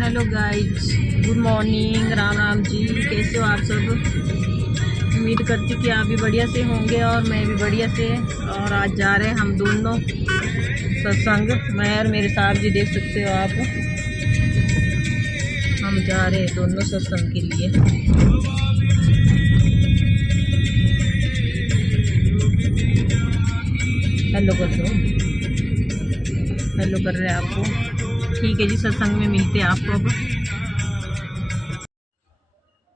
Hello guys, good morning. Ram Ram ji, कैसे हो आप सब। उम्मीद करती हूँ कि आप भी बढ़िया से होंगे और मैं भी बढ़िया से। और आज जा रहे हैं हम दोनों सत्संग। मैं और मेरे साहब जी, देख सकते हो आप, हम जा रहे हैं दोनों सत्संग के लिए। हेलो कर दो, हेलो कर रहे हैं आपको। ठीक है जी, सत्संग में मिलते हैं आपको। अब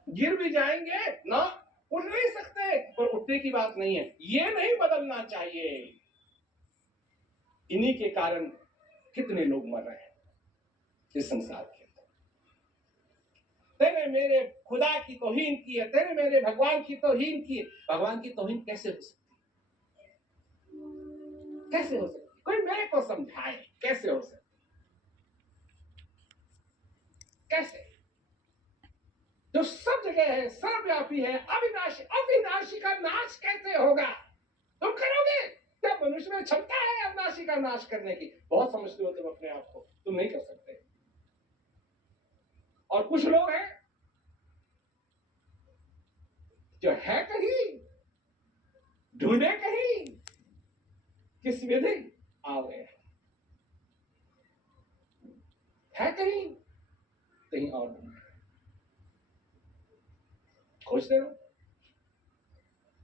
गिर भी जाएंगे ना, उठ नहीं सकते, पर उठने की बात नहीं है, ये नहीं बदलना चाहिए। इन्हीं के कारण कितने लोग मर रहे हैं इस संसार के अंदर। तेरे मेरे खुदा की तौहीन की है, तेरे मेरे भगवान की तौहीन की है। भगवान की तौहीन कैसे हो सकती, कैसे हो सकती? कोई मेरे को समझाए कैसे हो सकती, कैसे? जो सब जगह है, सर्वव्यापी है, अविनाशी, अविनाशी का नाश कैसे होगा? तुम करोगे? क्या मनुष्य में क्षमता है अविनाशी का नाश करने की? बहुत समझते हो तुम अपने आप को, तुम नहीं कर सकते। और कुछ लोग हैं जो है कहीं, ढूंढे कहीं, किस विधि आ गए, है कहीं, कहीं और ढूंढे, खोजते रहो,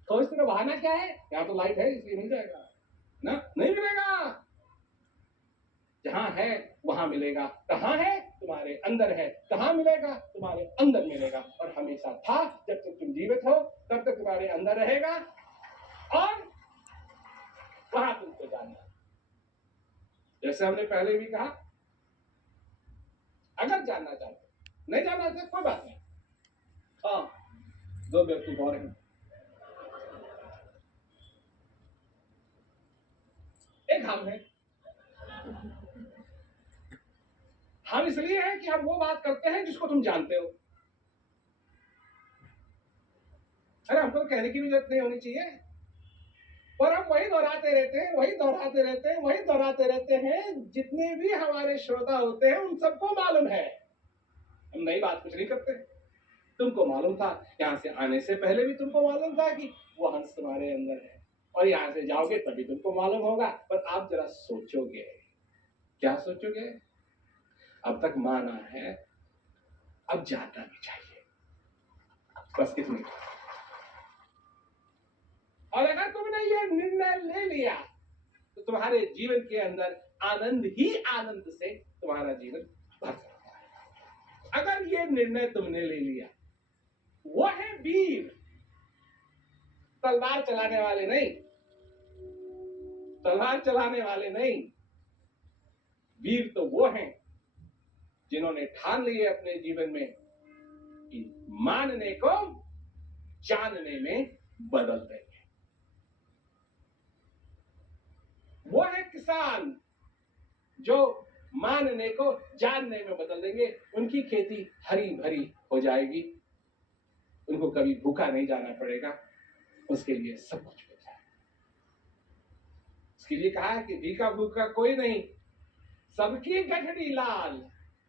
खोजते रहो। बहाना क्या है? यहाँ तो लाइट है इसलिए मिल जाएगा ना, नहीं मिलेगा। जहां है वहां मिलेगा। कहां है? तुम्हारे अंदर है। कहां मिलेगा? तुम्हारे अंदर मिलेगा। और हमेशा था, जब तक तुम जीवित हो तब तक तुम्हारे अंदर रहेगा और वहां तुमको जानना। जैसे हमने पहले भी कहा, अगर जानना चाहते, नहीं जानना चाहते, कोई बात नहीं। हाँ, दो व्यक्ति और हैं, एक हम है। हम इसलिए हैं कि हम वो बात करते हैं जिसको तुम जानते हो। अरे हमको कहने की भी जरूरत नहीं होनी चाहिए, पर हम वही दोहराते रहते हैं, वही दोहराते रहते हैं, वही दोहराते रहते हैं। जितने भी हमारे श्रोता होते हैं उन सबको मालूम है, हम नई बात कुछ नहीं करते। तुमको मालूम था, यहाँ से आने से पहले भी तुमको मालूम था कि वो हंस तुम्हारे अंदर है, और यहाँ से जाओगे तभी तुमको मालूम होगा। पर आप जरा सोचोगे, क्या सोचोगे? अब तक माना है, अब जानना भी चाहिए, बस इतनी। और अगर तुमने ये निर्णय ले लिया तो तुम्हारे जीवन के अंदर आनंद ही आनंद से तुम्हारा जीवन भर सकता है। अगर ये निर्णय तुमने ले लिया, वो है वीर, तलवार चलाने वाले नहीं, तलवार चलाने वाले नहीं। वीर तो वो हैं जिन्होंने ठान लिए अपने जीवन में कि मानने को जानने में बदल देंगे। वो है किसान जो मानने को जानने में बदल देंगे। उनकी खेती हरी भरी हो जाएगी, उनको कभी भूखा नहीं जाना पड़ेगा, उसके लिए सब कुछ हो जाए। उसके लिए कहा है कि भीखा भूखा कोई नहीं, सबकी गठड़ी लाल,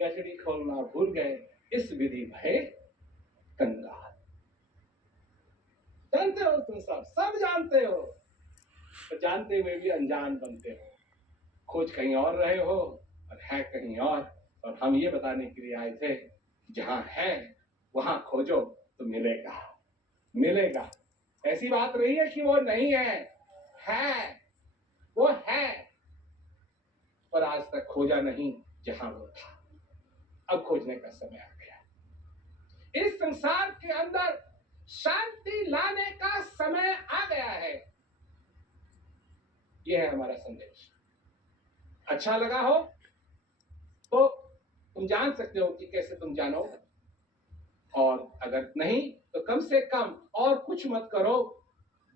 गठड़ी खोलना भूल गए, इस विधि भय कंगाल। जानते हो तुम सब जानते हो, तो जानते हुए भी अनजान बनते हो। खोज कहीं और रहे हो और है कहीं और हम ये बताने के लिए आए थे, जहां है वहां खोजो तो मिलेगा, मिलेगा। ऐसी बात नहीं है कि वो नहीं है, वो है, पर आज तक खोजा नहीं जहां वो था। अब खोजने का समय आ गया। इस संसार के अंदर शांति लाने का समय आ गया है। यह है हमारा संदेश। अच्छा लगा हो तो तुम जान सकते हो कि कैसे तुम जानो, और अगर नहीं तो कम से कम और कुछ मत करो,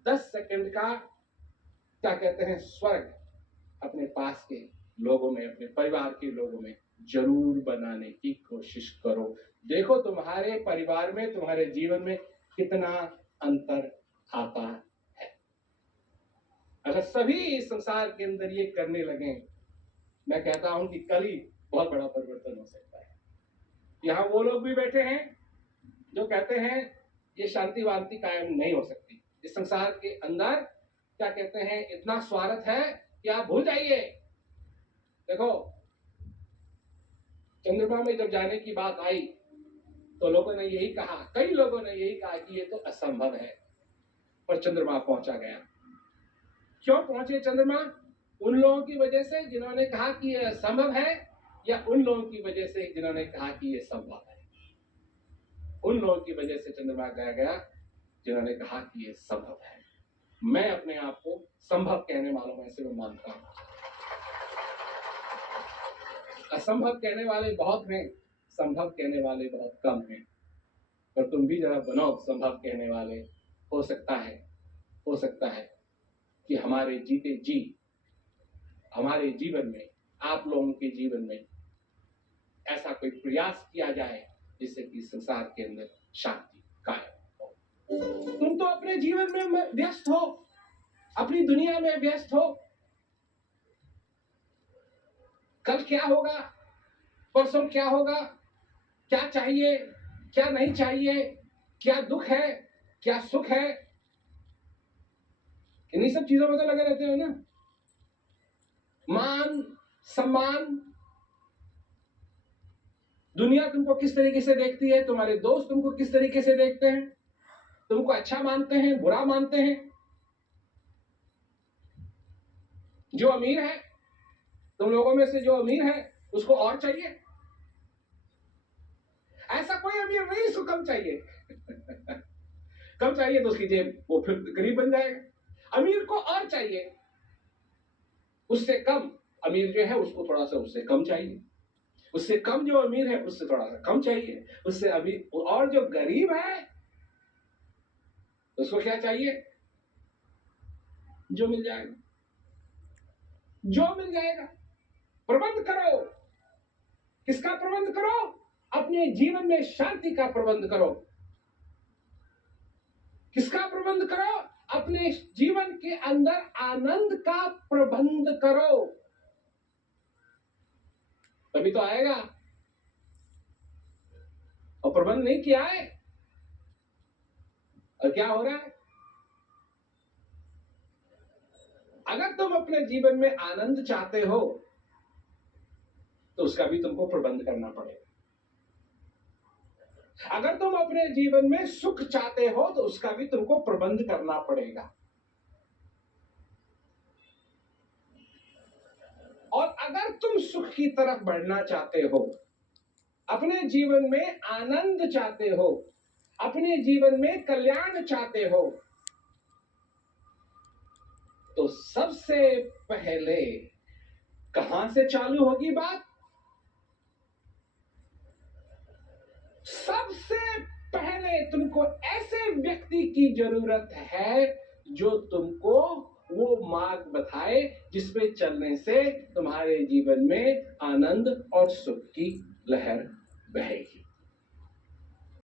10 सेकंड का क्या कहते हैं स्वर्ग अपने पास के लोगों में, अपने परिवार के लोगों में जरूर बनाने की कोशिश करो। देखो तुम्हारे परिवार में, तुम्हारे जीवन में कितना अंतर आता है। अगर सभी इस संसार के अंदर ये करने लगे, मैं कहता हूं कि कल ही बहुत बड़ा परिवर्तन हो सकता है। यहाँ वो लोग भी बैठे हैं जो कहते हैं ये शांति वांति कायम नहीं हो सकती इस संसार के अंदर। क्या कहते हैं, इतना स्वार्थ है कि आप भूल जाइए। देखो, चंद्रमा में जब जाने की बात आई तो लोगों ने यही कहा, कई लोगों ने यही कहा कि ये तो असंभव है, पर चंद्रमा पहुंचा गया। क्यों पहुंचे चंद्रमा? उन लोगों की वजह से जिन्होंने कहा कि ये असंभव है, या उन लोगों की वजह से जिन्होंने कहा कि ये संभव है? उन लोगों की वजह से चंद्रमा गया जिन्होंने कहा कि ये संभव है। मैं अपने आप को संभव कहने वालों में से मैं मानता हूं। असंभव कहने वाले बहुत हैं, संभव कहने वाले बहुत कम हैं, पर तुम भी जरा बनो संभव कहने वाले। हो सकता है कि हमारे जीते जी हमारे जीवन में, आप लोगों के जीवन में ऐसा कोई प्रयास किया जाए जिससे कि संसार के अंदर शांति कायम हो। तुम तो अपने जीवन में व्यस्त हो, अपनी दुनिया में व्यस्त हो। कल क्या होगा, परसों क्या होगा, क्या चाहिए, क्या नहीं चाहिए, क्या दुख है, क्या सुख है, इन्हीं सब चीजों में तो लगे रहते हो ना। मान सम्मान, दुनिया तुमको किस तरीके से देखती है, तुम्हारे दोस्त तुमको किस तरीके से देखते हैं, तुमको अच्छा मानते हैं, बुरा मानते हैं। जो अमीर है, तुम लोगों में से जो अमीर है उसको और चाहिए। ऐसा कोई अमीर नहीं इसको कम चाहिए। कम चाहिए तो उसकी जेब वो फिर गरीब बन जाएगा। अमीर को और चाहिए, उससे कम अमीर जो है उसको थोड़ा सा उससे कम चाहिए, उससे कम जो अमीर है उससे थोड़ा सा कम चाहिए, उससे अमीर, और जो गरीब है उसको क्या चाहिए? जो मिल जाएगा, जो मिल जाएगा। प्रबंध करो। किसका प्रबंध करो? अपने जीवन में शांति का प्रबंध करो। किसका प्रबंध करो? अपने जीवन के अंदर आनंद का प्रबंध करो, तभी तो आएगा। और प्रबंध नहीं किया है और क्या हो रहा है? अगर तुम अपने जीवन में आनंद चाहते हो तो उसका भी तुमको प्रबंध करना पड़ेगा। अगर तुम अपने जीवन में सुख चाहते हो तो उसका भी तुमको प्रबंध करना पड़ेगा। और अगर तुम सुख की तरफ बढ़ना चाहते हो, अपने जीवन में आनंद चाहते हो, अपने जीवन में कल्याण चाहते हो, तो सबसे पहले कहां से चालू होगी बात? सबसे पहले तुमको ऐसे व्यक्ति की जरूरत है जो तुमको वो मार्ग बताए जिसमें चलने से तुम्हारे जीवन में आनंद और सुख की लहर बहेगी।